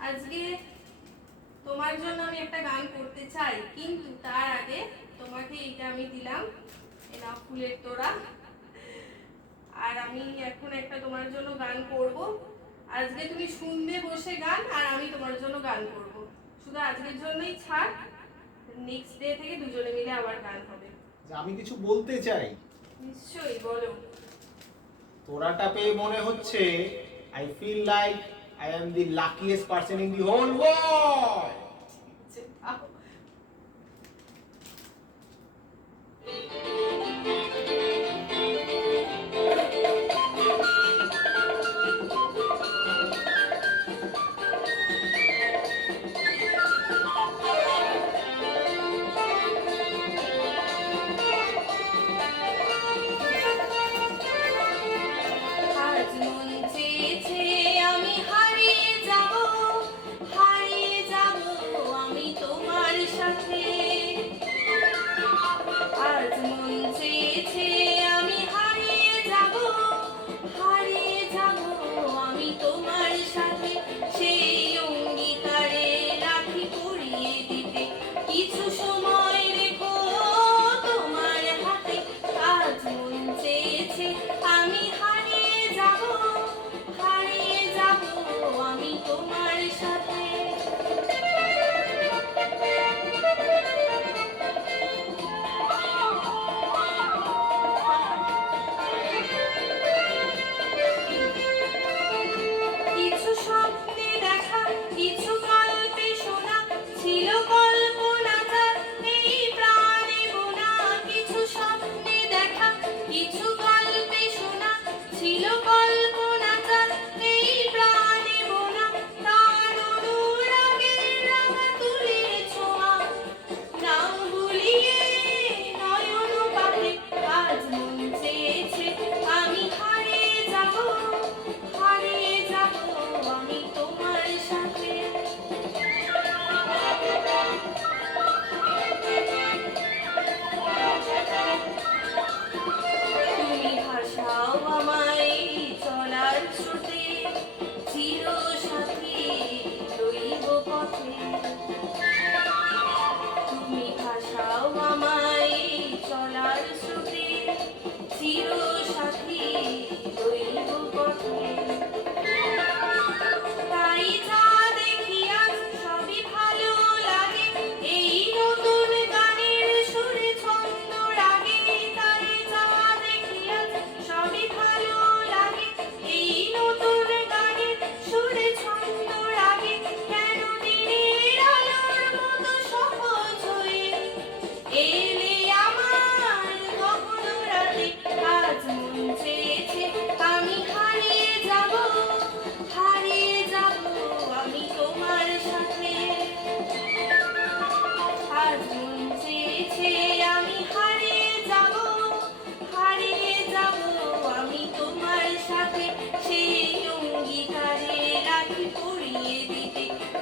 আজকে তোমার জন্য আমি একটা গান করতে চাই কিন্তু তার আগে তোমাকে এটা আমি দিলাম এনা ফুলের তোড়া। আর আমি এখন একটা তোমার জন্য গান করব। আজকে তুমি শুনবে বসে গান আর আমি তোমার জন্য গান করব। শুধু আজকের জন্যই ছাড় নেক্সট ডে থেকে দুজনে মিলে আবার গান হবে। আমি কিছু বলতে চাই? নিশ্চয়ই বলো। তোরাটা পেয়ে মনে হচ্ছে I feel like I am the luckiest person in the whole world.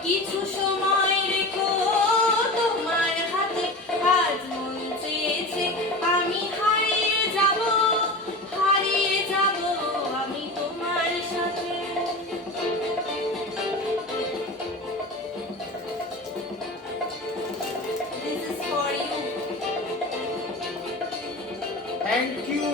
কিছু সময় রেখো, তোমার হাতে আজ মন চেয়েছে আমি যাব, হারিয়ে যাব আমি তোমার সাথে This is. Thank you.